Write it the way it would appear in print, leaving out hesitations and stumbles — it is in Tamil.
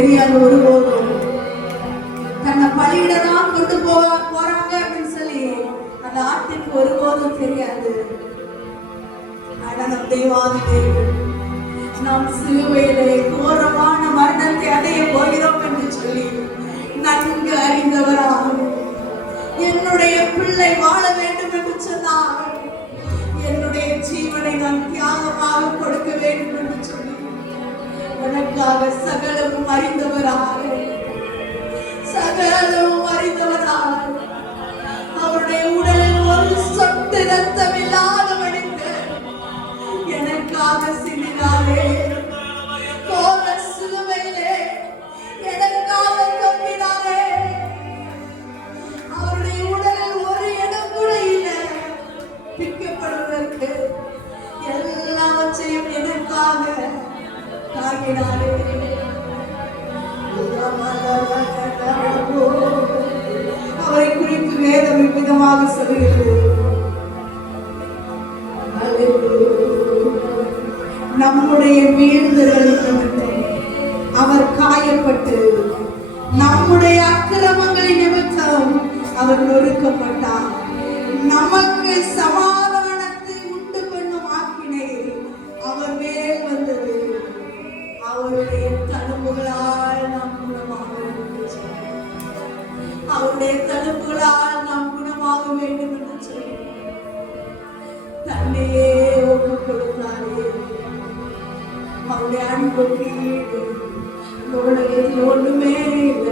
தெரியாது ஒருபோதும். தன்னை பலியிடதான் கொண்டு போறாங்க அப்படின்னு சொல்லி அந்த ஆட்டிற்கு ஒருபோதும் தெரியாது. ஆனா நம் தெய்வாதி தேவன் நாம் சிலுவையிலே கோரமான மரணத்தை அடைய போகிறோம் என்று சொல்லி நன்கு அறிந்தவராக என்னுடைய பிள்ளை வாழ வேண்டும் என்று சொன்னார். என்னுடைய ஜீவனை நான் தியாகமாக கொடுக்க வேண்டும் என்று சொல்லி உனக்காக சகலமும் அறிந்தவராக அவருடைய உடலில் ஒரு சொட்டு ரத்தம் இல்லாதவனுக்கு எனக்காக சிந்தினாரே. கோர சிலுவையிலே எனக்காக தொங்கினாரே. அவருடைய உடலில் ஒரு இடம் கூட இல்லை. பிக்கப்படுவதற்கு எல்லாவற்றையும் எனக்காக தாங்கினாரே. அவரை குறித்து வேதம் விதமாக சொல்கிறது. நம்முடைய வீழ்ந்துகளை அவர் காயப்பட்டு நம்முடைய அக்கிரமங்களின் நிமித்தம் அவர் நொறுக்கப்பட்டார். நமக்கு சமாதானத்தை உண்டு பண்ணும் ஆக்கினை அவர் மேல் வந்தது. அவருடைய தழும்புகளால் நாம் குணமாக அவருடைய தழும்புகளால் நாம் குணமாக வேண்டும் என்று சொல்லி தன்னையே ஒப்பு கொடுத்தாரே. அவருடைய அன்புக்கு ஈடு உலகத்தில் ஒன்றுமே இல்லை.